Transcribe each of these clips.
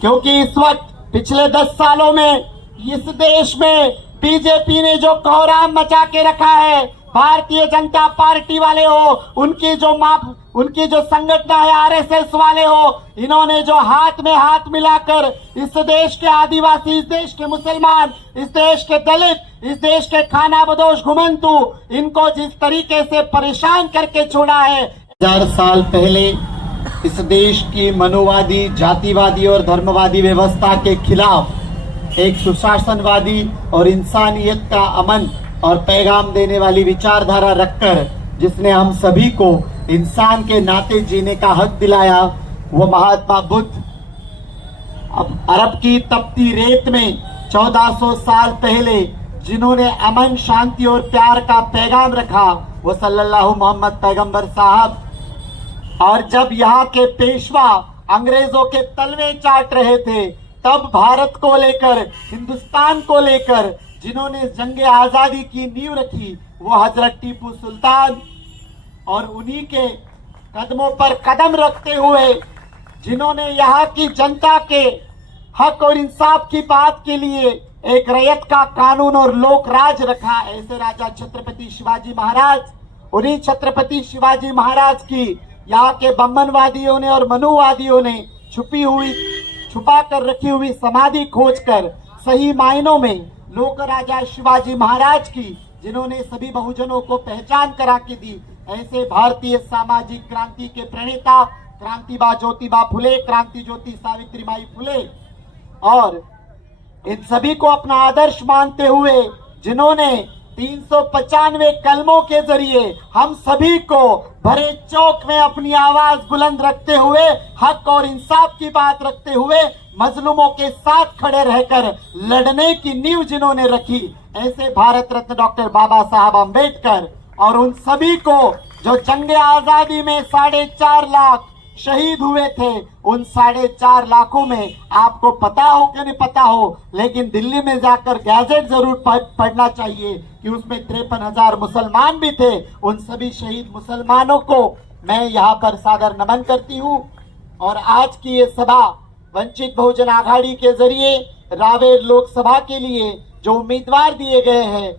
क्योंकि इस वक्त पिछले 10 सालों में इस देश में बीजेपी ने जो कोहराम मचा के रखा है, भारतीय जनता पार्टी वाले हो, उनकी जो संगठन है आरएसएस वाले हो, इन्होंने जो हाथ में हाथ मिलाकर इस देश के आदिवासी, इस देश के मुसलमान, इस देश के दलित, इस देश के खानाबदोश घुमंतु, इनको जिस तरीके से परेशान करके छोड़ा है। 1000 साल पहले इस देश की मनोवादी, जातिवादी और धर्मवादी व्यवस्था के खिलाफ एक सुशासनवादी और इंसानियत का अमन और पैगाम देने वाली विचारधारा रखकर जिसने हम सभी को इंसान के नाते जीने का हक दिलाया, वो महात्मा बुद्ध। अब अरब की तपती रेत में 1400 साल पहले जिन्होंने अमन, शांति और प्यार का पैगाम रखा, वो सल्लल्लाहु मोहम्मद पैगंबर साहब। और जब यहाँ के पेशवा अंग्रेजों के तलवे चाट रहे थे, तब भारत को लेकर, हिंदुस्तान को लेकर जिन्होंने जंग आजादी की नींव रखी, वो हजरत टीपू सुल्तान। और उन्हीं के कदमों पर कदम रखते हुए जिन्होंने यहाँ की जनता के हक और इंसाफ की बात के लिए एक रैयत का कानून और लोक राज रखा, ऐसे राजा छत्रपति शिवाजी महाराज। उन्हीं छत्रपति शिवाजी महाराज की यहाँ के बम्मनवादियों ने और मनुवादियों ने छुपा कर रखी हुई समाधि खोजकर सही मायनों में लोक राजा शिवाजी महाराज की, जिन्होंने सभी बहुजनों को पहचान करा के दी, ऐसे भारतीय सामाजिक क्रांति के प्रणेता क्रांतिबा ज्योतिबा फुले, क्रांति ज्योति सावित्रीबाई फुले, और इन सभी को अपना आदर्श मानते हुए जिन्होंने 395 कलमों के जरिए हम सभी को भरे चौक में अपनी आवाज बुलंद रखते हुए, हक और इंसाफ की बात रखते हुए, मजलूमों के साथ खड़े रहकर लड़ने की नींव जिन्होंने रखी, ऐसे भारत रत्न डॉक्टर बाबा साहब अम्बेडकर। और उन सभी को जो जंग आजादी में 4.5 लाख शहीद हुए थे, उन 4.5 लाखों में आपको पता हो कि नहीं पता हो, लेकिन दिल्ली में जाकर गैजेट जरूर पढ़ना चाहिए कि उसमें 53,000 मुसलमान भी थे। उन सभी शहीद मुसलमानों को मैं यहाँ पर सादर नमन करती हूँ। और आज की ये सभा वंचित बहुजन आघाड़ी के जरिए रावेर लोकसभा के लिए जो उम्मीदवार दिए गए हैं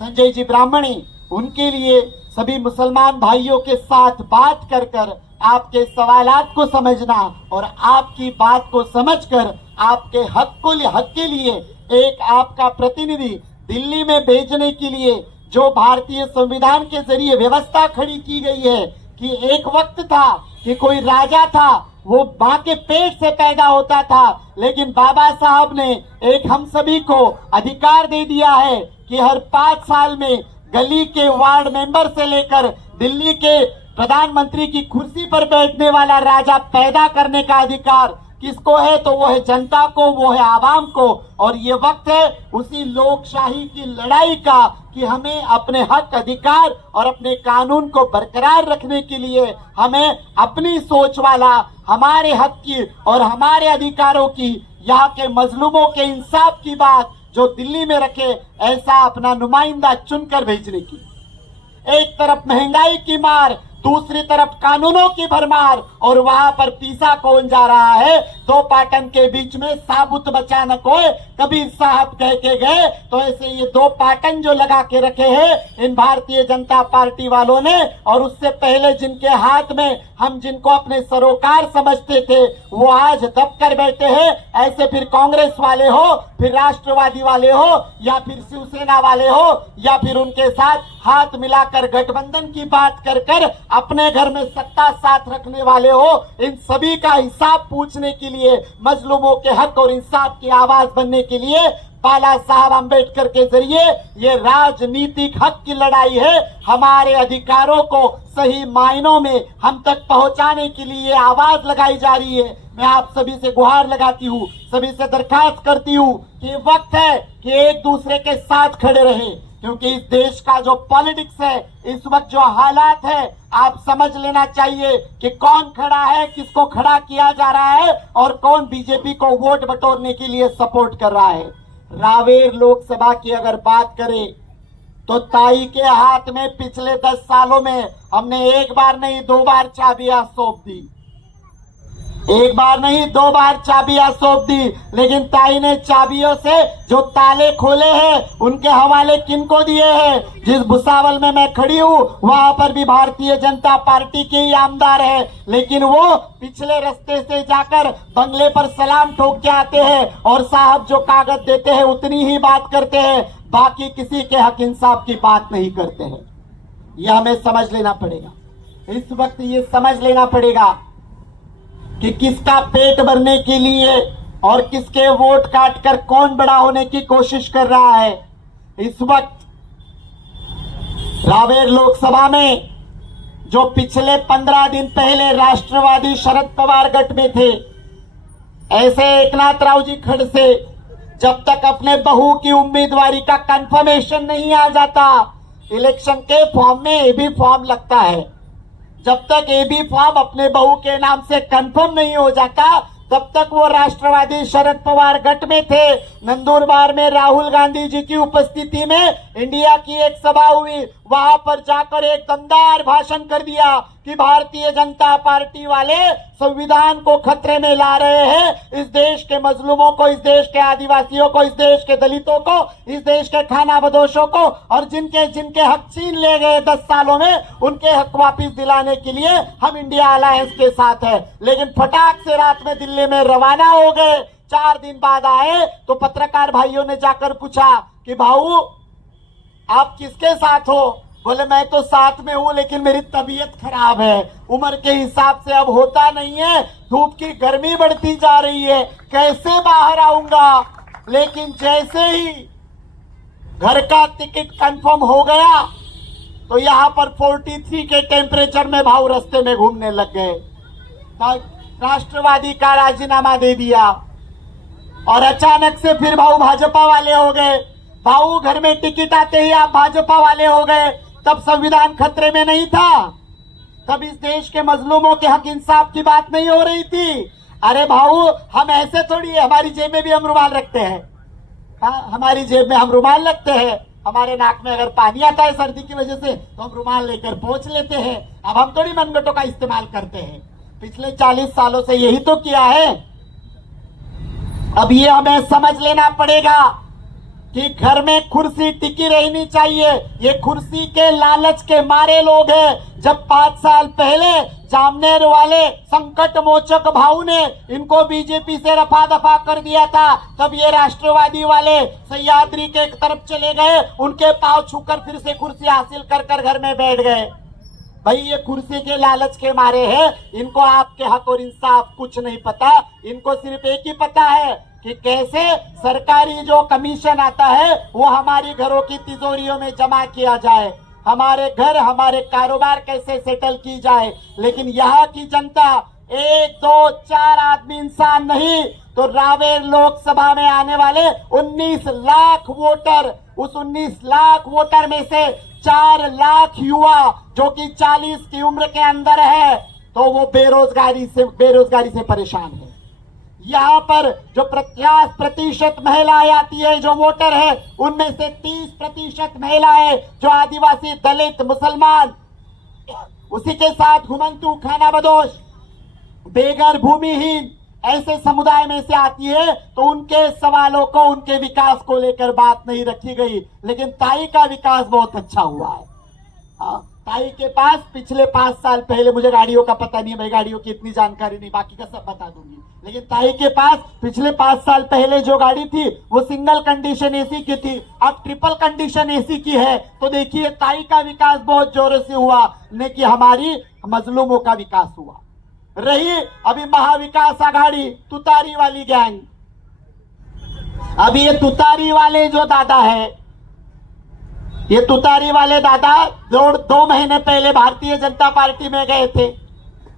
संजय जी ब्राह्मणी, उनके लिए सभी मुसलमान भाइयों के साथ बात कर आपके सवालात को समझना और आपकी बात को समझकर आपके हक के लिए एक आपका प्रतिनिधि दिल्ली में भेजने के लिए जो भारतीय संविधान के जरिए व्यवस्था खड़ी की गई है कि एक वक्त था कि कोई राजा था, वो मां के पेट से पैदा होता था, लेकिन बाबा साहब ने एक हम सभी को अधिकार दे दिया है कि हर 5 साल में गली के वार्ड मेंबर से लेकर दिल्ली के प्रधानमंत्री की कुर्सी पर बैठने वाला राजा पैदा करने का अधिकार किसको है? तो वो है जनता को, वो है आवाम को। और ये वक्त है उसी लोकशाही की लड़ाई का कि हमें अपने हक, अधिकार और अपने कानून को बरकरार रखने के लिए हमें अपनी सोच वाला, हमारे हक की और हमारे अधिकारों की, यहाँ के मजलूमों के इंसाफ की बात जो दिल्ली में रखे, ऐसा अपना नुमाइंदा चुनकर भेजने की। एक तरफ महंगाई की मार, दूसरी तरफ कानूनों की भरमार, और वहां पर पीसा कौन जा रहा है? 2 पाटन के बीच में साबुत बचा न कोई, कबीर साहब कह के गए। तो ऐसे ये 2 पाटन जो लगा के रखे हैं इन भारतीय जनता पार्टी वालों ने, और उससे पहले जिनके हाथ में हम जिनको अपने सरोकार समझते थे वो आज दब कर बैठे हैं। ऐसे फिर कांग्रेस वाले हो, फिर राष्ट्रवादी वाले हो, या फिर शिवसेना वाले हो, या फिर उनके साथ हाथ मिलाकर गठबंधन की बात कर अपने घर में सत्ता साथ रखने वाले हो, इन सभी का हिसाब पूछने के लिए, मजलूमों के हक और इंसाफ की आवाज बनने के लिए बाला साहब अम्बेडकर के जरिए ये राजनीतिक हक की लड़ाई है। हमारे अधिकारों को सही मायनों में हम तक पहुंचाने के लिए आवाज लगाई जा रही है। मैं आप सभी से गुहार लगाती हूँ, सभी से दरखास्त करती हूँ कि वक्त है कि एक दूसरे के साथ खड़े रहें, क्योंकि इस देश का जो पॉलिटिक्स है, इस वक्त जो हालात है, आप समझ लेना चाहिए कि कौन खड़ा है, किसको खड़ा किया जा रहा है और कौन बीजेपी को वोट बटोरने के लिए सपोर्ट कर रहा है। रावेर लोकसभा की अगर बात करें तो ताई के हाथ में पिछले 10 सालों में हमने 1 बार नहीं 2 बार चाबियां सौंप दी। एक बार नहीं 2 बार चाबियां सौंप दी, लेकिन ताई ने चाबियों से जो ताले खोले हैं उनके हवाले किनको दिए हैं? जिस भुसावल में मैं खड़ी हूँ वहां पर भी भारतीय जनता पार्टी के ही आमदार है, लेकिन वो पिछले रास्ते से जाकर बंगले पर सलाम ठोक के आते हैं और साहब जो कागज देते हैं उतनी ही बात करते हैं, बाकी किसी के हक इंसाफ की बात नहीं करते हैं। यह हमें समझ लेना पड़ेगा। इस वक्त ये समझ लेना पड़ेगा कि किसका पेट भरने के लिए और किसके वोट काटकर कौन बड़ा होने की कोशिश कर रहा है। इस वक्त रावेर लोकसभा में जो पिछले 15 दिन पहले राष्ट्रवादी शरद पवार गठ में थे, ऐसे एकनाथ राव जी खड़से जब तक अपने बहू की उम्मीदवारी का कंफर्मेशन नहीं आ जाता, इलेक्शन के फॉर्म में एबी फॉर्म लगता है, जब तक एबी फॉर्म अपने बहू के नाम से कंफर्म नहीं हो जाता तब तक वो राष्ट्रवादी शरद पवार गठ में थे। नंदुरबार में राहुल गांधी जी की उपस्थिति में इंडिया की एक सभा हुई, वहां पर जाकर एक दमदार भाषण कर दिया कि भारतीय जनता पार्टी वाले संविधान को खतरे में ला रहे हैं। इस देश के मजलूमों को, इस देश के आदिवासियों को, इस देश के दलितों को, इस देश के खानाबदोशों को और जिनके हक छीन ले गए 10 सालों में, उनके हक वापिस दिलाने के लिए हम इंडिया अलायंस के साथ है। लेकिन फटाक से रात में दिल्ली में रवाना हो गए। 4 दिन बाद आए तो पत्रकार भाइयों ने जाकर पूछा कि भाऊ आप किसके साथ हो? बोले मैं तो साथ में हूं, लेकिन मेरी तबीयत खराब है, उम्र के हिसाब से अब होता नहीं है, धूप की गर्मी बढ़ती जा रही है, कैसे बाहर आऊंगा। लेकिन जैसे ही घर का टिकट कंफर्म हो गया तो यहां पर 43 के टेम्परेचर में भाऊ रास्ते में घूमने लग गए। राष्ट्रवादी का राजीनामा दे दिया और अचानक से फिर भाऊ भाजपा वाले हो गए। भाऊ घर में टिकट आते ही आप भाजपा वाले हो गए। तब संविधान खतरे में नहीं था, तब इस देश के मजलूमों के हक इंसाफ की बात नहीं हो रही थी। अरे भाऊ हम ऐसे थोड़ी है, हमारी जेब में भी हम रुमाल रखते हैं। हाँ, हमारी जेब में हम रुमाल रखते हैं। हमारे नाक में अगर पानी आता है सर्दी की वजह से तो हम रुमाल लेकर पोंछ लेते हैं। अब हम थोड़ी मनगटों का इस्तेमाल करते हैं, पिछले 40 सालों से यही तो किया है। अब ये हमें समझ लेना पड़ेगा कि घर में कुर्सी टिकी रहनी चाहिए। ये कुर्सी के लालच के मारे लोग हैं। जब 5 साल पहले जामनेर वाले संकट मोचक भाऊ ने इनको बीजेपी से रफा दफा कर दिया था, तब ये राष्ट्रवादी वाले सह्याद्री के एक तरफ चले गए, उनके पांव छूकर फिर से कुर्सी हासिल कर कर घर में बैठ गए। भाई ये कुर्सी के लालच के मारे हैं, इनको आपके हक और इंसाफ कुछ नहीं पता। इनको सिर्फ एक ही पता है कि कैसे सरकारी जो कमीशन आता है वो हमारी घरों की तिजोरियों में जमा किया जाए, हमारे घर हमारे कारोबार कैसे सेटल की जाए। लेकिन यहाँ की जनता 1 2 4 आदमी इंसान नहीं, तो रावेर लोकसभा में आने वाले 19 लाख वोटर, उस 19 लाख वोटर में से 4 लाख युवा जो कि 40 की उम्र के अंदर है, तो वो बेरोजगारी से परेशान है। यहाँ पर जो 50% महिलाएं आती है जो वोटर है, उनमें से 30% महिलाएं जो आदिवासी, दलित, मुसलमान, उसी के साथ घुमंतु, खानाबदोश, बेघर, भूमिहीन ऐसे समुदाय में से आती है, तो उनके सवालों को, उनके विकास को लेकर बात नहीं रखी गई। लेकिन ताई का विकास बहुत अच्छा हुआ है। ताई के पास पिछले 5 साल पहले, मुझे गाड़ियों का पता नहीं है, मैं गाड़ियों की इतनी जानकारी नहीं, बाकी का सब बता दूंगी, लेकिन ताई के पास पिछले 5 साल पहले जो गाड़ी थी वो सिंगल कंडीशन एसी की थी, अब ट्रिपल कंडीशन एसी की है। तो देखिए ताई का विकास बहुत जोरों से हुआ, न कि हमारी मजलूमों का विकास हुआ। रही अभी महाविकास आघाड़ी, तुतारी वाली गैंग, अभी ये तुतारी वाले जो दादा है, ये तुतारी वाले दादा 2 महीने पहले भारतीय जनता पार्टी में गए थे,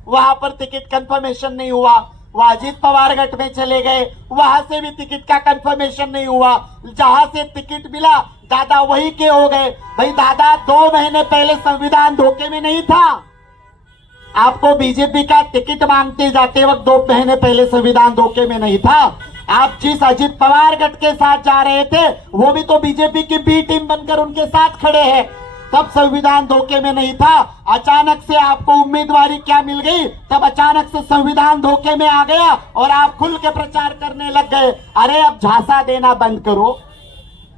वहां पर टिकट कंफर्मेशन नहीं हुआ, वो अजीत पवार गठ में चले गए, वहां से भी टिकट का कंफर्मेशन नहीं हुआ, जहां से टिकट मिला दादा वही के हो गए। भाई दादा 2 महीने पहले संविधान धोखे में नहीं था, आपको बीजेपी का टिकट मांगते जाते वक्त 2 महीने पहले संविधान धोखे में नहीं था। आप जिस अजीत पवार गठ के साथ जा रहे थे वो भी तो बीजेपी की बी टीम बनकर उनके साथ खड़े हैं। तब संविधान धोखे में नहीं था। अचानक से आपको उम्मीदवारी क्या मिल गई, तब अचानक से संविधान धोखे में आ गया और आप खुल के प्रचार करने लग गए। अरे अब झांसा देना बंद करो।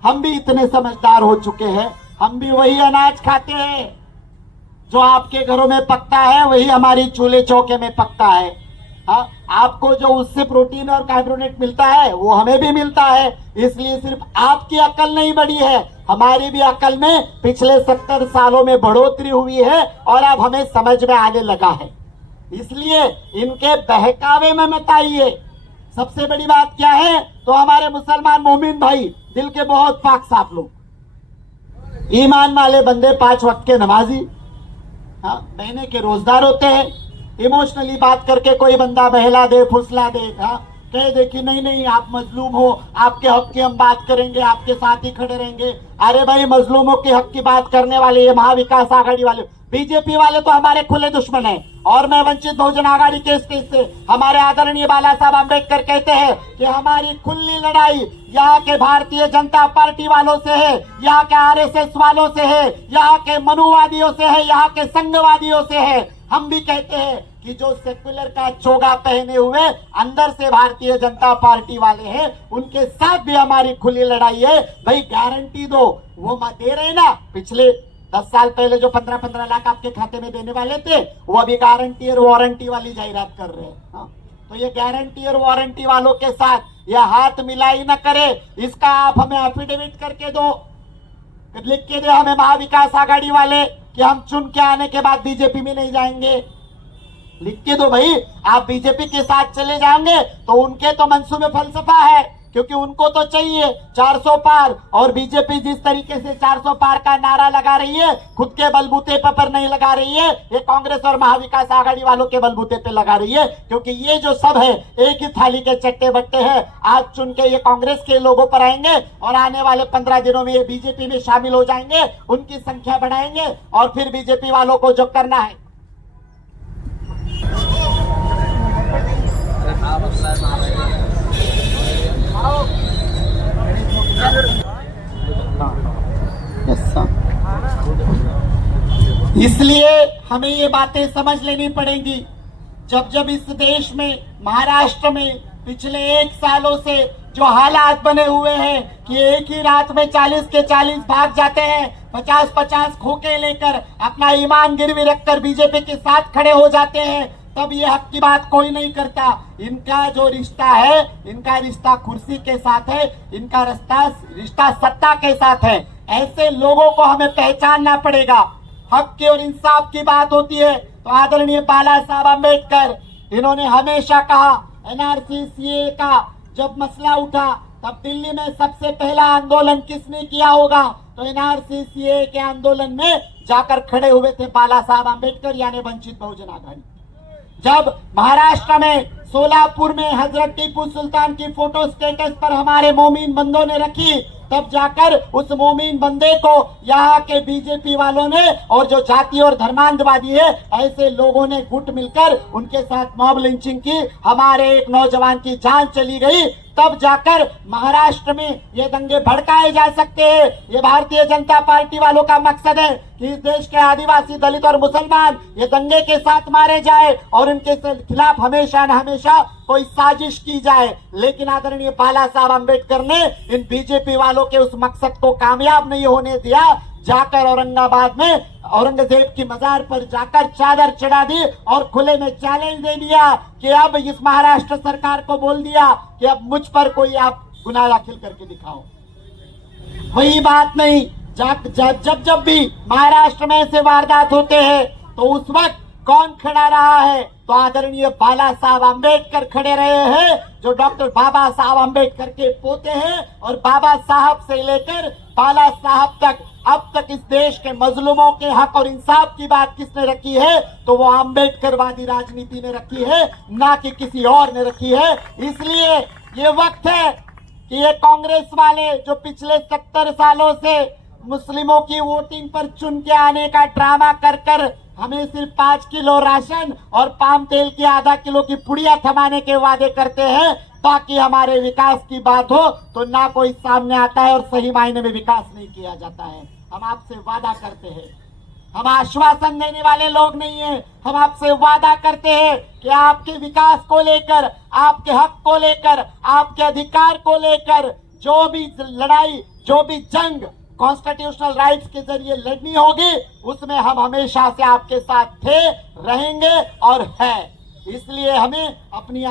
हम भी इतने समझदार हो चुके हैं, हम भी वही अनाज खाते हैं जो आपके घरों में पकता है, वही हमारी चूल्हे चौके में पकता है। हाँ, आपको जो उससे प्रोटीन और कार्बोहाइड्रेट मिलता है वो हमें भी मिलता है। इसलिए सिर्फ आपकी अकल नहीं बढ़ी है, हमारी भी अकल में पिछले 70 सालों में बढ़ोतरी हुई है और अब हमें समझ में आने लगा है। इसलिए इनके बहकावे में मत आइए। सबसे बड़ी बात क्या है, तो हमारे मुसलमान मोमिन भाई दिल के बहुत पाक साफ लोग, ईमान वाले बंदे, 5 वक्त के नमाजी, हाँ, महीने के रोजदार होते हैं। इमोशनली बात करके कोई बंदा बहला दे, फुसला दे, हाँ, कह दे कि नहीं नहीं आप मजलूम हो, आपके हक की हम बात करेंगे, आपके साथ ही खड़े रहेंगे। अरे भाई, मजलूमों के हक की बात करने वाले ये महाविकास आघाड़ी वाले, बीजेपी वाले तो हमारे खुले दुश्मन हैं। और मैं वंचित बहुजन आघाड़ी के स्टेज से हमारे आदरणीय बाला साहब अम्बेडकर कहते हैं कि हमारी खुली लड़ाई यहाँ के भारतीय जनता पार्टी वालों से है, यहाँ के आरएसएस वालों से है, यहाँ के मनुवादियों से है, यहाँ के संघवादियों से है। हम भी कहते हैं कि जो सेक्युलर का चोगा पहने हुए अंदर से भारतीय जनता पार्टी वाले हैं, उनके साथ भी हमारी खुली लड़ाई है। भाई गारंटी दो, वो मत दे रहे ना, पिछले 10 साल पहले जो 15-15 लाख आपके खाते में देने वाले थे, वो अभी गारंटी और वारंटी वाली जाहिरात कर रहे हैं। हाँ? तो ये गारंटी और वारंटी वालों के साथ ये हाथ मिलाई न करे, इसका आप हमें एफिडेविट करके दो, लिख के दे हमें महाविकास आघाड़ी वाले कि हम चुन के आने के बाद बीजेपी में नहीं जाएंगे। लिख के दो भाई, आप बीजेपी के साथ चले जाएंगे तो उनके तो मंसूबे फलसफा है, क्योंकि उनको तो चाहिए 400 पार। और बीजेपी जिस तरीके से 400 पार का नारा लगा रही है, खुद के बलबूते पर नहीं लगा रही है, ये कांग्रेस और महाविकास आघाड़ी वालों के बलबूते पे लगा रही है। क्योंकि ये जो सब है एक ही थाली के चट्टे बट्टे हैं। आज चुन के ये कांग्रेस के लोगों पर आएंगे और आने वाले 15 दिनों में ये बीजेपी में शामिल हो जाएंगे, उनकी संख्या बढ़ाएंगे और फिर बीजेपी वालों को जो करना है। इसलिए हमें ये बातें समझ लेनी पड़ेंगी। जब जब इस देश में, महाराष्ट्र में पिछले 1 सालों से जो हालात बने हुए हैं कि एक ही रात में 40 के 40 भाग जाते हैं, 50-50 खोखे लेकर अपना ईमान गिरवी रखकर बीजेपी के साथ खड़े हो जाते हैं, तब ये हक की बात कोई नहीं करता। इनका जो रिश्ता है, इनका रिश्ता कुर्सी के साथ है, इनका रिश्ता सत्ता के साथ है। ऐसे लोगों को हमें पहचानना पड़ेगा। हक की और इंसाफ की बात होती है तो आदरणीय बाला साहब अम्बेडकर, इन्होंने हमेशा कहा, एनआरसी सीए का जब मसला उठा तब दिल्ली में सबसे पहला आंदोलन किसने किया होगा, तो एनआरसी सीए के आंदोलन में जाकर खड़े हुए थे बाला साहब अम्बेडकर, यानी वंचित बहुजन आघाड़ी। जब महाराष्ट्र में सोलापुर में हजरत टीपू सुल्तान की फोटो स्टेटस पर हमारे मोमीन बंदों ने रखी, तब जाकर उस मोमीन बंदे को यहाँ के बीजेपी वालों ने और जो जाति और धर्मांधवादी है ऐसे लोगों ने गुट मिलकर उनके साथ मॉब लिंचिंग की, हमारे एक नौजवान की जान चली गई। तब जाकर महाराष्ट्र में ये दंगे भड़काए जा सकते हैं। ये भारतीय जनता पार्टी वालों का मकसद है कि इस देश के आदिवासी, दलित और मुसलमान ये दंगे के साथ मारे जाए और इनके खिलाफ हमेशा न हमेशा कोई साजिश की जाए। लेकिन आदरणीय बाला साहब अम्बेडकर ने इन बीजेपी वालों के उस मकसद को कामयाब नहीं होने दिया। जाकर औरंगाबाद में औरंगजेब की मजार पर जाकर चादर चढ़ा दी और खुले में चैलेंज दे दिया कि अब इस महाराष्ट्र सरकार को बोल दिया कि अब मुझ पर कोई आप गुनाह दाखिल करके दिखाओ। वही बात नहीं, जब भी महाराष्ट्र में ऐसे वारदात होते हैं तो उस वक्त कौन खड़ा रहा है, तो आदरणीय बाला साहब अम्बेडकर खड़े रहे हैं, जो डॉक्टर बाबा साहब अम्बेडकर के पोते हैं। और बाबा साहब से लेकर बाला साहब तक अब तक इस देश के मजलूमों के हक और इंसाफ की बात किसने रखी है, तो वो अम्बेडकरवादी राजनीति ने रखी है, ना कि किसी और ने रखी है। इसलिए ये वक्त है कि ये कांग्रेस वाले जो पिछले 70 सालों से मुस्लिमों की वोटिंग पर चुन के आने का ड्रामा कर कर हमें सिर्फ 5 किलो राशन और पाम तेल की आधा किलो की पुड़िया थमाने के वादे करते हैं, ताकि हमारे विकास की बात हो तो ना कोई सामने आता है और सही मायने में विकास नहीं किया जाता है। हम आपसे वादा करते हैं, हम आश्वासन देने वाले लोग नहीं हैं। हम आपसे वादा करते हैं कि आपके विकास को लेकर, आपके हक को लेकर, आपके अधिकार को लेकर जो भी लड़ाई, जो भी जंग कॉन्स्टिट्यूशनल राइट्स के जरिए लड़नी होगी, उसमें हम हमेशा से आपके साथ थे, रहेंगे और है। इसलिए हमें अपनी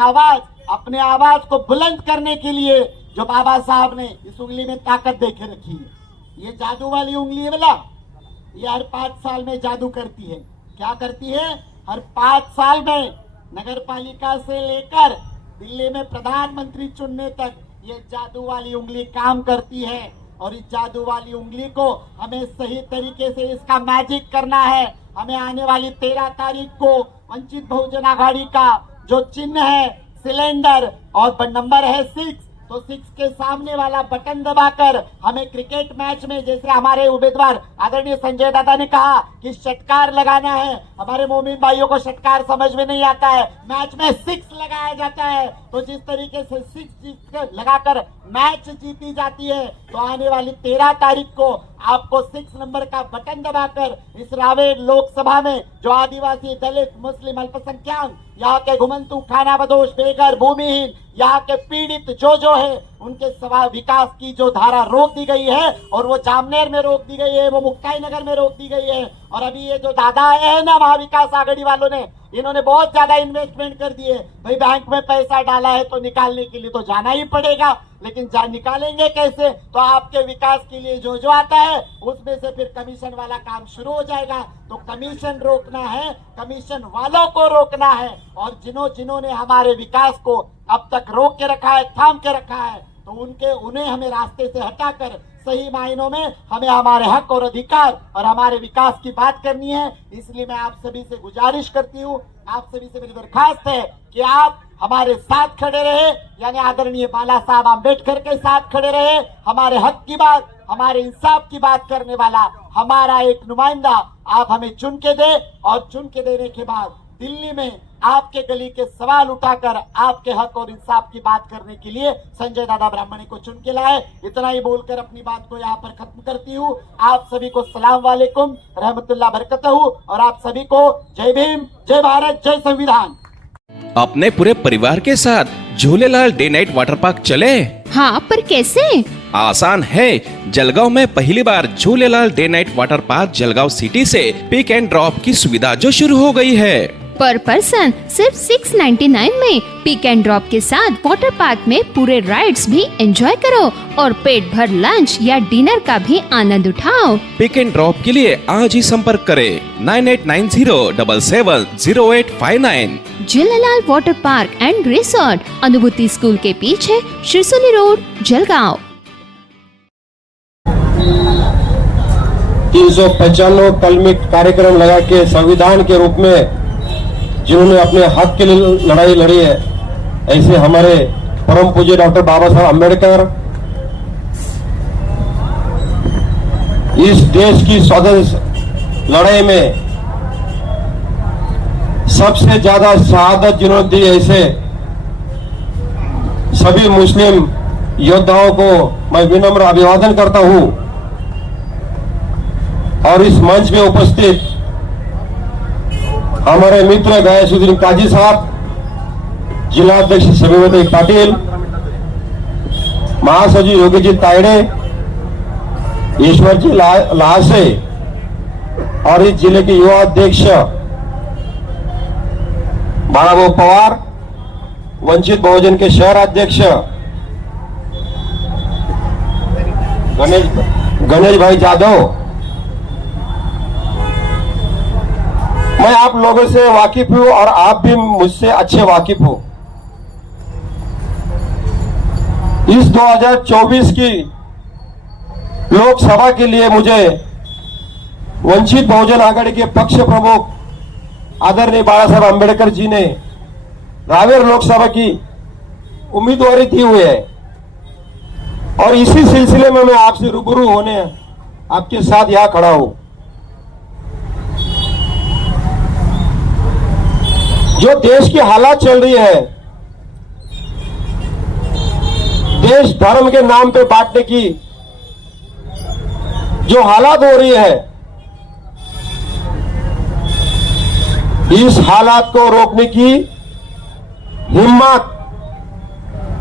अपने आवाज को बुलंद करने के लिए जो बाबा साहब ने इस उंगली में ताकत देके रखी है, ये जादू वाली उंगली है बोला, ये हर 5 साल में जादू करती है। क्या करती है? हर 5 साल में नगर पालिका से लेकर दिल्ली में प्रधानमंत्री चुनने तक ये जादू वाली उंगली काम करती है। और इस जादू वाली उंगली को हमें सही तरीके से इसका मैजिक करना है। हमें आने वाली 13 तारीख को वंचित बहुजन आघाड़ी का जो चिन्ह है सिलेंडर और नंबर है 6, तो 6 के सामने वाला बटन दबाकर हमें क्रिकेट मैच में, जैसे हमारे उम्मीदवार आदरणीय संजय दादा ने कहा कि षटकार लगाना है, हमारे मोमिन भाइयों को षटकार समझ में नहीं आता है, मैच में 6 लगाया जाता है। तो जिस तरीके से 6 लगाकर मैच जीती जाती है, तो आने वाली 13 तारीख को आपको 6 नंबर का बटन दबाकर इस रावेर लोकसभा में जो आदिवासी, दलित, मुस्लिम, अल्पसंख्यक, यहाँ के घुमंतु, खाना बदोश, बेघर, भूमिहीन, यहाँ के पीड़ित जो है, उनके सवा विकास की जो धारा रोक दी गई है, और वो जामनेर में रोक दी गई है, वो मुक्ताई नगर में रोक दी गई है। और अभी ये जो दादा आए हैं ना महाविकास आघाड़ी वालों ने, इन्होंने बहुत ज्यादा इन्वेस्टमेंट कर दिए। भाई बैंक में पैसा डाला है तो निकालने के लिए तो जाना ही पड़ेगा, लेकिन निकालेंगे कैसे? तो आपके विकास के लिए जो आता है उसमें से फिर कमीशन वाला काम शुरू हो जाएगा। तो कमीशन रोकना है, कमीशन वालों को रोकना है। और जिन्होंने हमारे विकास को अब तक रोक के रखा है, थाम के रखा है, तो उन्हें हमें रास्ते से हटाकर सही मायनों में हमें हमारे हक और अधिकार और हमारे विकास की बात करनी है। इसलिए मैं आप सभी से गुजारिश करती हूँ, आप सभी से मेरी दरखास्त है कि आप हमारे साथ खड़े रहे, यानी आदरणीय बाला साहब आम्बेडकर के साथ खड़े रहे। हमारे हक की बात, हमारे इंसाफ की बात करने वाला हमारा एक नुमाइंदा आप हमें चुन के दे, और चुन के देने के बाद दिल्ली में आपके गली के सवाल उठाकर आपके हक और इंसाफ की बात करने के लिए संजय दादा ब्राह्मणी को चुन के लाए। इतना ही बोलकर अपनी बात को यहाँ पर खत्म करती हूँ। आप सभी को सलाम वालेकुम रहमतुल्लाह बरकतहू, और आप सभी को जय भीम, जय भारत, जय संविधान। अपने पूरे परिवार के साथ Jhulelal day night water park चले? हाँ, पर कैसे? आसान है। जलगांव में पहली बार Jhulelal day night water park Jalgaon city से पिक एंड ड्रॉप की सुविधा जो शुरू हो गई है। पर पर्सन सिर्फ 699 में पिक एंड ड्रॉप के साथ वाटर पार्क में पूरे राइड्स भी एंजॉय करो और पेट भर लंच या डिनर का भी आनंद उठाओ। पिक एंड ड्रॉप के लिए आज ही संपर्क करें 9890770859। Jhulelal water park and resort, अनुभूति स्कूल के पीछे, शिरसोली रोड, जलगांव। 395 कलमी कार्यक्रम लगा के संविधान के रूप में जिन्होंने अपने हक के लिए लड़ाई लड़ी है, ऐसे हमारे परम पूज्य डॉक्टर बाबा साहब अम्बेडकर इस देश की स्वतंत्र लड़ाई में सबसे ज्यादा शहादत जिन्होंने दी, ऐसे सभी मुस्लिम योद्धाओं को मैं विनम्र अभिवादन करता हूं। और इस मंच में उपस्थित हमारे मित्र गयासुद्दीन काजी साहब, जिला अध्यक्ष समीवत पाटिल, महासचिव योगीजी तायडे, ईश्वर जी लासे, और इस जिले के युवा अध्यक्ष बाळाभाऊ पवार, वंचित बहुजन के शहर अध्यक्ष गणेश भाई जाधव, मैं आप लोगों से वाकिफ हूं और आप भी मुझसे अच्छे वाकिफ हो। इस 2024 की लोकसभा के लिए मुझे वंचित बहुजन आघाड़ी के पक्ष प्रमुख आदरणीय बाला साहब आम्बेडकर जी ने रावेर लोकसभा की उम्मीदवारी दी हुई है, और इसी सिलसिले में मैं आपसे रूबरू होने आपके साथ यहां खड़ा हूं। जो देश की हालात चल रही है, देश धर्म के नाम पे बांटने की, जो हालात हो रही है, इस हालात को रोकने की हिम्मत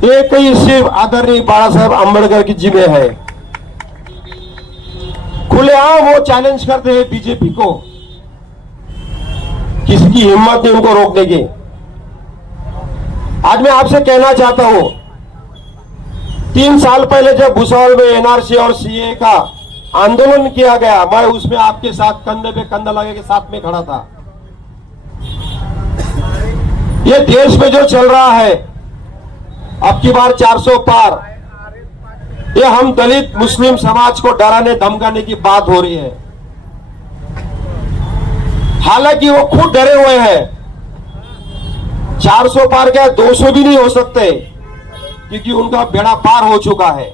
एक ही सिर्फ आदरणीय बाला साहेब अम्बेडकर की जिम्मे है। खुलेआम वो चैलेंज करते हैं बीजेपी को, किसी की हिम्मत नहीं उनको रोकने की। आज मैं आपसे कहना चाहता हूं, 3 साल पहले जब भुसावल में एनआरसी और सीए का आंदोलन किया गया, मैं उसमें आपके साथ कंधे पे कंधा लगे के साथ में खड़ा था। ये देश में जो चल रहा है, अब की बार 400 पार, ये हम दलित मुस्लिम समाज को डराने धमकाने की बात हो रही है। हालांकि वो खुद डरे हुए हैं। 400 पार क्या 200 भी नहीं हो सकते, क्योंकि उनका बेड़ा पार हो चुका है।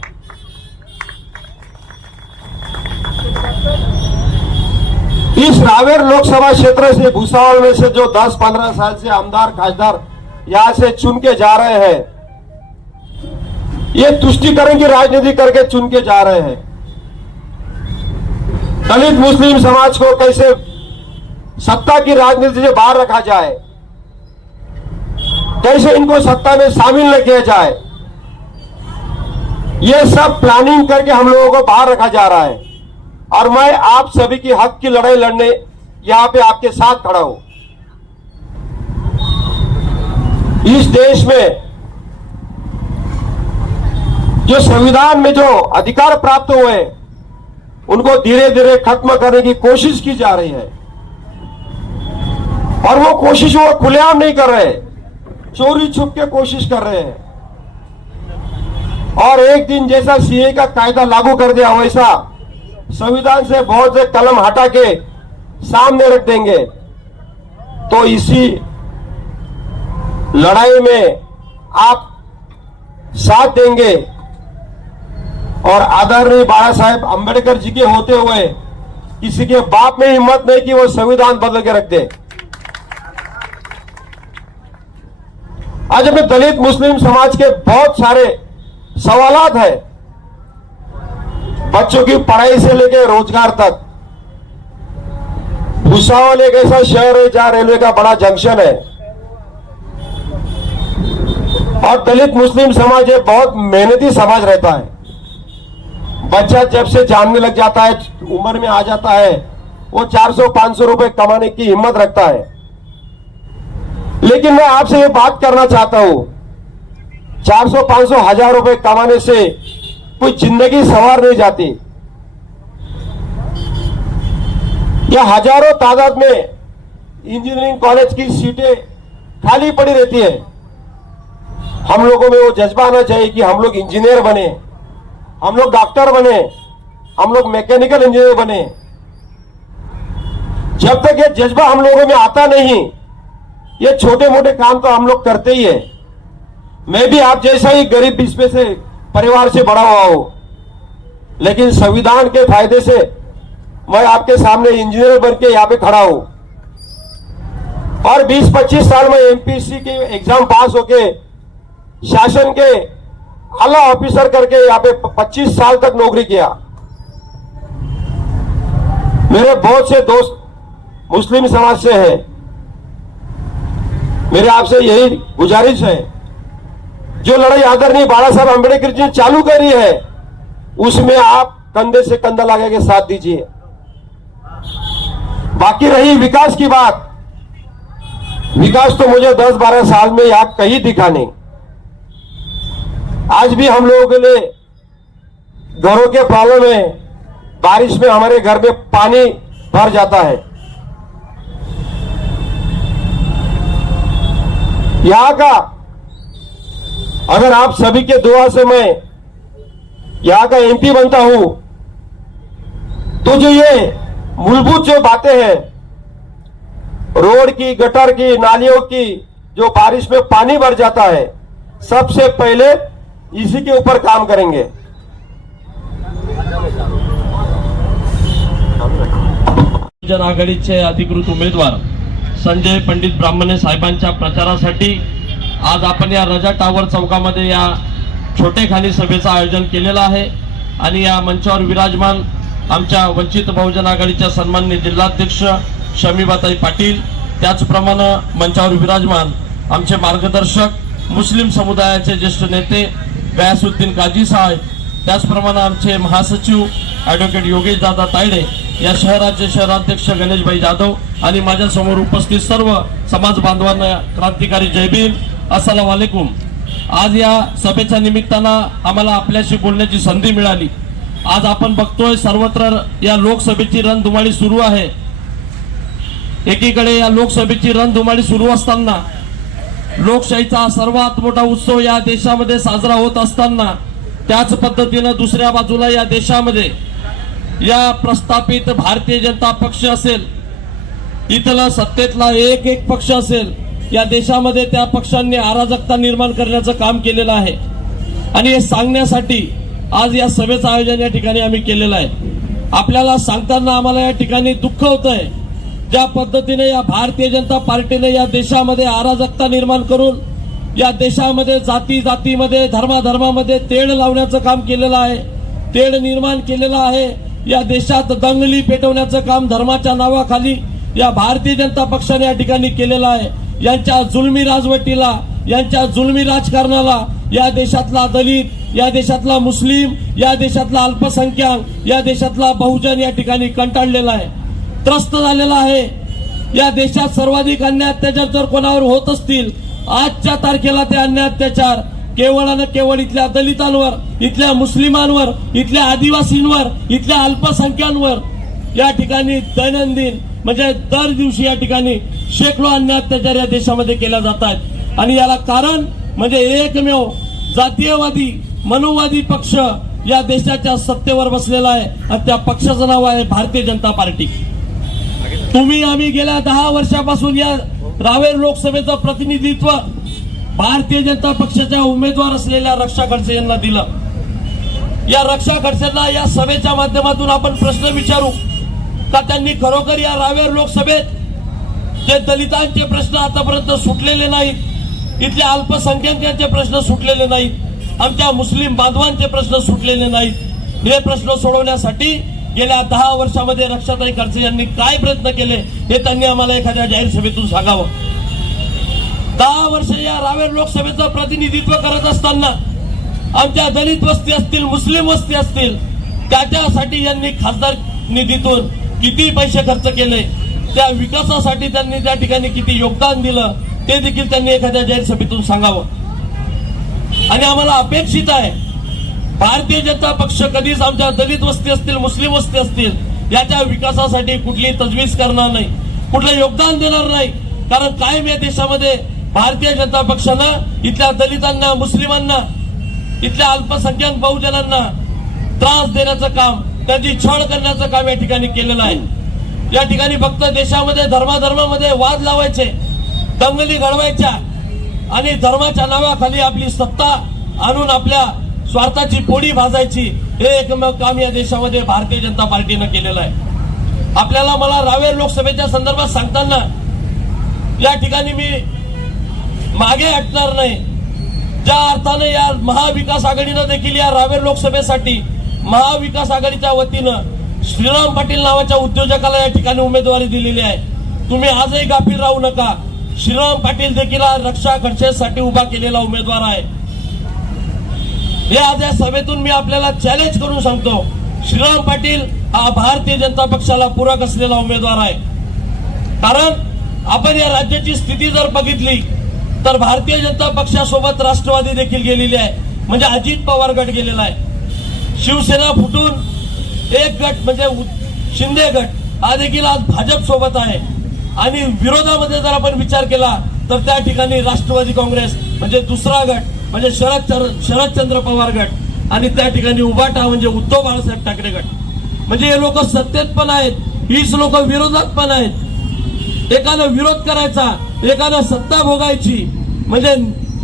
इस रावेर लोकसभा क्षेत्र से, भुसावल में से जो 10-15 साल से आमदार खासदार यहां से चुन के जा रहे हैं, ये तुष्टीकरण की राजनीति करके चुन के जा रहे हैं। दलित मुस्लिम समाज को कैसे सत्ता की राजनीति से बाहर रखा जाए, कैसे इनको सत्ता में शामिल न किया जाए, ये सब प्लानिंग करके हम लोगों को बाहर रखा जा रहा है। और मैं आप सभी की हक की लड़ाई लड़ने यहां पे आपके साथ खड़ा हूं। इस देश में जो संविधान में जो अधिकार प्राप्त हुए, उनको धीरे धीरे खत्म करने की कोशिश की जा रही है। और वो कोशिश वो खुलेआम नहीं कर रहे, चोरी छुप के कोशिश कर रहे हैं। और एक दिन जैसा सीए का कायदा लागू कर दिया, वैसा संविधान से बहुत से कलम हटा के सामने रख देंगे। तो इसी लड़ाई में आप साथ देंगे। और आदरणीय बाला साहेब अम्बेडकर जी के होते हुए किसी के बाप में हिम्मत नहीं कि वो संविधान बदल के रख दे। आज हमें दलित मुस्लिम समाज के बहुत सारे सवालात है, बच्चों की पढ़ाई से लेकर रोजगार तक। भुसावल एक ऐसा शहर है जहां रेलवे का बड़ा जंक्शन है, और दलित मुस्लिम समाज एक बहुत मेहनती समाज रहता है। बच्चा जब से जानने लग जाता है, उम्र में आ जाता है, वो 400-500 रुपए कमाने की हिम्मत रखता है। लेकिन मैं आपसे ये बात करना चाहता हूं, 400-500 हजार रुपए कमाने से कोई जिंदगी संवार नहीं जाती। या हजारों तादाद में इंजीनियरिंग कॉलेज की सीटें खाली पड़ी रहती है। हम लोगों में वो जज्बा आना चाहिए कि हम लोग इंजीनियर बने, हम लोग डॉक्टर बने, हम लोग मैकेनिकल इंजीनियर बने। जब तक ये जज्बा हम लोगों में आता नहीं, ये छोटे मोटे काम तो हम लोग करते ही है। मैं भी आप जैसा ही गरीब इसमें से परिवार से बड़ा हुआ हूं, लेकिन संविधान के फायदे से मैं आपके सामने इंजीनियर बन के यहां पे खड़ा हूं। और 20-25 साल में एमपीएससी के एग्जाम पास होके शासन के आला ऑफिसर करके यहाँ पे 25 साल तक नौकरी किया। मेरे बहुत से दोस्त मुस्लिम समाज से हैं। मेरे आपसे यही गुजारिश है, जो लड़ाई आदरणीय बाला साहब अम्बेडकर जी ने चालू करी है, उसमें आप कंधे से कंधा लगा के साथ दीजिए। बाकी रही विकास की बात, विकास तो मुझे 10-12 साल में यहां कहीं दिखा नहीं। आज भी हम लोगों के लिए घरों के प्रॉब्लम है। बारिश में हमारे घर में पानी भर जाता है। यहां का अगर आप सभी के दुआ से मैं यहां का एमपी बनता हूं, तो जो ये मूलभूत जो बातें हैं, रोड की, गटर की, नालियों की, जो बारिश में पानी भर जाता है, सबसे पहले इसी के ऊपर काम करेंगे। जन आघाडीचे अधिकृत उमेदवार संजय पंडित ब्राह्मणे साहेबांच्या प्रचारासाठी आज आपण या रजा टावर चौकामध्ये या छोटेखानी सभेचं आयोजन केलेलं आहे। आणि या मंचावर विराजमान आमच्या वंचित बहुजन आघाडीच्या सन्माननीय जिल्हाध्यक्ष शमीबाताई पाटील, त्याचप्रमाणे मंचावर विराजमान आमचे मार्गदर्शक मुस्लिम समुदायाचे ज्येष्ठ नेते गयासुद्दीन काजी साहेब, त्याचप्रमाणे आमचे महासचिव ॲडव्होकेट योगेश दादा तायडे, या शहराचे शहराध्यक्ष गणेशभाई जाधव आणि माझ्यासमोर उपस्थित सर्व समाज बांधवांना क्रांतिकारी जय भीम, अस्सलाम वालेकुम. आज या सभेच्या निमित्तानं आम्हाला आपल्याशी बोलण्याची संधी मिळाली. आज आपण बघतोय सर्वत्र या लोकसभेची रणधुमाळी सुरू आहे. एकीकडे या लोकसभेची रणधुमाळी सुरू असताना, लोकशाहीचा सर्वात मोठा उत्सव या देशामध्ये साजरा होत असताना, त्याच पद्धतीनं दुसऱ्या बाजूला या देशामध्ये या प्रस्थापित भारतीय जनता पक्ष असेल, इथला सत्तेतला एक पक्ष असेल, या देशामध्ये त्या पक्षांनी अराजकता निर्माण करण्याचं काम केलेलं आहे. आणि हे सांगण्यासाठी आज या सभेचं आयोजन या ठिकाणी आम्ही केलेलं आहे. आपल्याला सांगताना आम्हाला या ठिकाणी दुःख होतंय, ज्या पद्धतीने या भारतीय जनता पार्टीने या देशामध्ये अराजकता निर्माण करून या देशामध्ये जातीमध्ये धर्मामध्ये तेढ लावण्याचं काम केलेलं आहे, तेढ निर्माण केलेलं आहे. या देशात दंगली पेटवण्याचं काम धर्माच्या नावाखाली या भारतीय जनता पक्षाने या ठिकाणी केलेलं आहे. यांच्या जुलमी राजवटीला, यांच्या जुलमी राजकारणाला या देशातला दलित, या देशातला मुस्लिम, या देशातला अल्पसंख्याक, या देशातला बहुजन या ठिकाणी कंटाळलेला आहे, त्रस्त झालेला आहे. या देशात सर्वाधिक अन्याय अत्याचार जर कोणावर होत असतील, आजच्या तारखेला ते अन्याय अत्याचार केवळ आणि केवळ इथल्या दलितांवर, इथल्या मुस्लिमांवर, इथल्या आदिवासींवर, इथल्या अल्पसंख्यांवर या ठिकाणी दैनंदिन म्हणजे दर दिवशी या ठिकाणी शेकडो अन्याय अत्याचार या देशामध्ये केल्या जात आहेत. आणि याला कारण म्हणजे एकमेव जातीयवादी मनोवादी पक्ष या देशाच्या सत्तेवर बसलेला आहे आणि त्या पक्षाचं नाव आहे भारतीय जनता पार्टी. तुम्ही आम्ही गेल्या 10 वर्षापासून या रावेर लोकसभेचं प्रतिनिधित्व भारतीय जनता पक्षाच्या उमेदवार असलेल्या रक्षा खडसे यांना दिलं. या रक्षा खडसेंना या सभेच्या माध्यमातून आपण प्रश्न विचारू का त्यांनी खरोखर या रावेर लोकसभेत जे दलितांचे प्रश्न आतापर्यंत सुटलेले नाहीत, इथल्या अल्पसंख्याकांचे प्रश्न सुटलेले नाहीत, आमच्या मुस्लिम बांधवांचे प्रश्न सुटलेले नाहीत, हे प्रश्न सोडवण्यासाठी गेल्या 10 वर्षामध्ये रक्षाताई खडसे यांनी काय प्रयत्न केले हे त्यांनी आम्हाला एखाद्या जाहीर सभेतून सांगावं. 10 वर्ष या रावेर लोकसभेचं प्रतिनिधित्व करत असताना आमच्या दलित वस्ती असतील, मुस्लिम वस्ती असतील, त्याच्यासाठी यांनी खासदार निधीतून किती पैसे खर्च केले, त्या विकासासाठी त्यांनी त्या ठिकाणी किती योगदान दिलं ते देखील त्यांनी एखाद्या जाहीर सभेतून सांगावं. आणि आम्हाला अपेक्षित आहे भारतीय जनता पक्ष कधीच आमच्या दलित वस्ती असतील, मुस्लिम वस्ती असतील याच्या विकासासाठी कुठली तजवीज करणार नाही, कुठलं योगदान देणार नाही. कारण कायम या देशामध्ये भारतीय जनता पक्षानं इथल्या दलितांना, मुस्लिमांना, इथल्या अल्पसंख्याक बहुजनांना त्रास देण्याचं काम, त्यांची छळ करण्याचं काम या ठिकाणी केलेलं आहे. या ठिकाणी फक्त देशामध्ये धर्मामध्ये वाद लावायचे, दंगली घडवायच्या आणि धर्माच्या नावाखाली आपली सत्ता आणून आपल्या स्वार्थाची पोळी भाजायची, हे एकमेव काम या देशामध्ये भारतीय जनता पार्टीनं केलेलं आहे. आपल्याला मला रावेर लोकसभेच्या संदर्भात सांगताना या ठिकाणी मी मागे हटणार नाही. ज्या अर्थाने या महाविकास आघाडीनं देखील या रावेर लोकसभेसाठी महाविकास आघाडीच्या वतीनं श्रीराम पाटील नावाच्या उद्योजकाला या ठिकाणी उमेदवारी दिलेली आहे. तुम्ही आजही गाफील राहू नका. श्रीराम पाटील देखील रक्षा खडसेसाठी उभा केलेला उमेदवार आहे. हे आज या सभेतून मी आपल्याला चॅलेंज करून सांगतो, श्रीराम पाटील हा भारतीय जनता पक्षाला पूरक असलेला उमेदवार आहे. कारण आपण या राज्याची स्थिती जर बघितली तर भारतीय जनता पक्षासोबत राष्ट्रवादी देखील गेलेली आहे, म्हणजे अजित पवार गट गेलेला आहे. शिवसेना फुटून एक गट म्हणजे शिंदे गट हा देखील आज भाजप सोबत आहे. आणि विरोधामध्ये जर आपण विचार केला तर त्या ठिकाणी राष्ट्रवादी काँग्रेस म्हणजे दुसरा गट म्हणजे शरदचंद्र पवार गट आणि त्या ठिकाणी उभाटा म्हणजे उद्धव बाळासाहेब ठाकरे गट. म्हणजे हे लोक सत्तेत पण आहेत, हीच लोक विरोधात पण आहेत. एकानं विरोध करायचा, एकानं सत्ता भोगायची, म्हणजे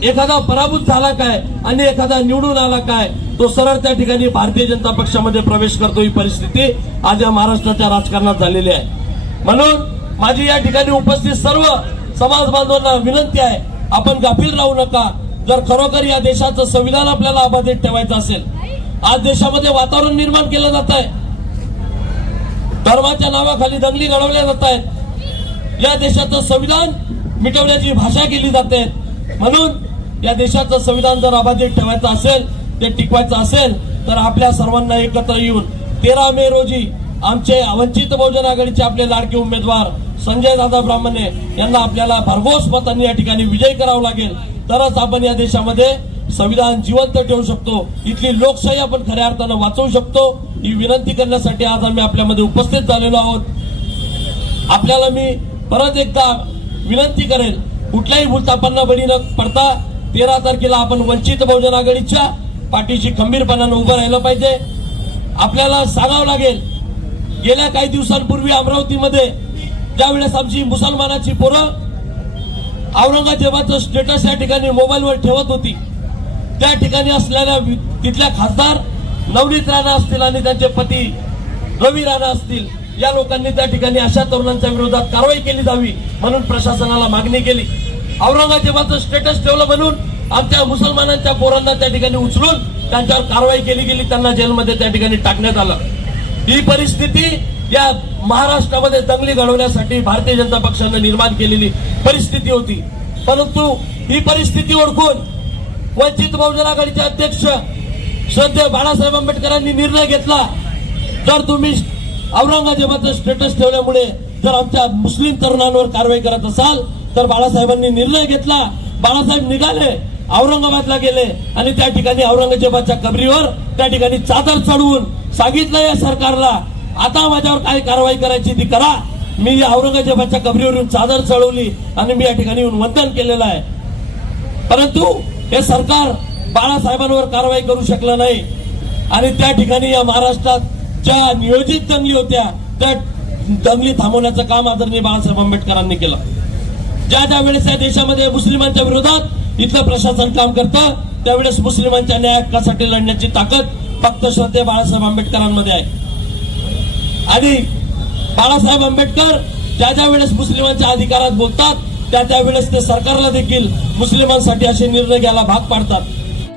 एखादा पराभूत झाला काय आणि एखादा निवडून आला काय, तो सरळ त्या ठिकाणी भारतीय जनता पक्षामध्ये प्रवेश करतो. ही परिस्थिती आज या महाराष्ट्राच्या राजकारणात झालेली आहे. म्हणून माझी या ठिकाणी उपस्थित सर्व समाज बांधवांना विनंती आहे, आपण गाफील राहू नका. जर खरोखर या देशाचं संविधान आपल्याला अबाधित ठेवायचं असेल, आज देशामध्ये वातावरण निर्माण केलं जात आहे. धर्माच्या नावाखाली दंगली घडवल्या जात आहेत. या देशाचं संविधान मिटवण्याची भाषा केली जाते. म्हणून या देशाचं संविधान जर अबाधित ठेवायचं असेल, ते टिकवायचं असेल, तर आपल्या सर्वांना एकत्र येऊन 13 मे रोजी आमचे वंचित बहुजन आघाडीचे आपले लाडके उमेदवार संजय दादा ब्राह्मणे यांना आपल्याला भरघोस मतांनी या ठिकाणी विजयी करावं लागेल. तरच आपण या देशामध्ये संविधान जिवंत ठेवू शकतो, इथली लोकशाही आपण खऱ्या अर्थानं वाचवू शकतो. ही विनंती करण्यासाठी आज आम्ही आपल्यामध्ये उपस्थित झालेलो आहोत. आपल्याला मी परत एकदा विनंती करेल, कुठल्याही भूलथापांना बळी न पडता 13 तारखेला आपण वंचित बहुजन आघाडीच्या पाठीशी खंबीरपणानं उभं राहिलं पाहिजे. आपल्याला सांगावं लागेल, गेल्या काही दिवसांपूर्वी अमरावतीमध्ये ज्यावेळेस आमची मुसलमानाची पोरं औरंगजेबाचं स्टेटस या ठिकाणी मोबाईलवर ठेवत होती, त्या ठिकाणी असलेल्या तिथल्या खासदार नवनीत राणा असतील आणि त्यांचे पती रवी राणा असतील, या लोकांनी त्या ठिकाणी अशा तरुणांच्या विरोधात कारवाई केली जावी म्हणून प्रशासनाला मागणी केली. औरंगजेबाचं स्टेटस ठेवलं म्हणून आमच्या मुसलमानांच्या पोरांना त्या ठिकाणी उचलून त्यांच्यावर कारवाई केली गेली, त्यांना जेलमध्ये त्या ठिकाणी टाकण्यात आलं. ही परिस्थिती या महाराष्ट्रामध्ये दंगली घडवण्यासाठी भारतीय जनता पक्षाने निर्माण केलेली परिस्थिती होती. परंतु ही परिस्थिती ओळखून वंचित बहुजन आघाडीचे अध्यक्ष श्रद्धेय बाळासाहेब आंबेडकरांनी निर्णय घेतला, जर तुम्ही औरंगजेबाचं स्टेटस ठेवल्यामुळे जर आमच्या मुस्लिम तरुणांवर कारवाई करत असाल, तर बाळासाहेबांनी निर्णय घेतला. बाळासाहेब निघाले, औरंगाबादला गेले आणि त्या ठिकाणी औरंगजेबाच्या कबरीवर त्या ठिकाणी चादर चढवून सांगितलं या सरकारला, आता माझ्यावर काय कारवाई करायची ती करा. मी औरंगजेबाच्या कबरीवरून चादर चढवली आणि मी या ठिकाणी येऊन वंदन केलेलं आहे. परंतु हे सरकार बाळासाहेबांवर कारवाई करू शकलं नाही आणि त्या ठिकाणी या महाराष्ट्रात ज्या नियोजित दंगली होत्या त्या दंगली थांबवण्याचं काम आदरणीय बाळासाहेब आंबेडकरांनी केलं. ज्या वेळेस या देशामध्ये मुस्लिमांच्या विरोधात इथलं प्रशासन काम करतं, त्यावेळेस मुस्लिमांच्या न्याय हक्कासाठी लढण्याची ताकद फक्त श्रद्धेय बाळासाहेब आंबेडकरांमध्ये आहे. आणि बाळासाहेब आंबेडकर ज्या वेळेस मुस्लिमांच्या अधिकारात बोलतात, त्या वेळेस ते सरकारला देखील मुस्लिमांसाठी असे निर्णय घ्यायला भाग पाडतात.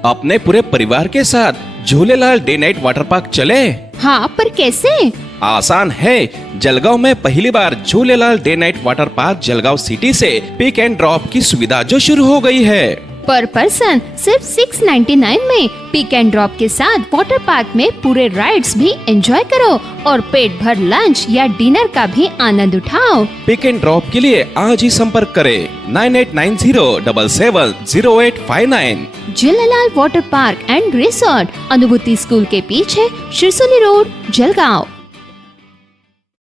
अपने पूरे परिवार के साथ Jhulelal day night water park चले? हाँ, पर कैसे? आसान है। जलगांव में पहली बार Jhulelal day night water park Jalgaon city से पिक एंड ड्रॉप की सुविधा जो शुरू हो गई है। पर पर्सन सिर्फ 699 में पिक एंड ड्रॉप के साथ वाटर पार्क में पूरे राइड्स भी एंजॉय करो और पेट भर लंच या डिनर का भी आनंद उठाओ। पिक एंड ड्रॉप के लिए आज ही संपर्क करें 9890770859। Jhulelal water park and resort, अनुभूति स्कूल के पीछे, शिरसोली रोड, जलगांव।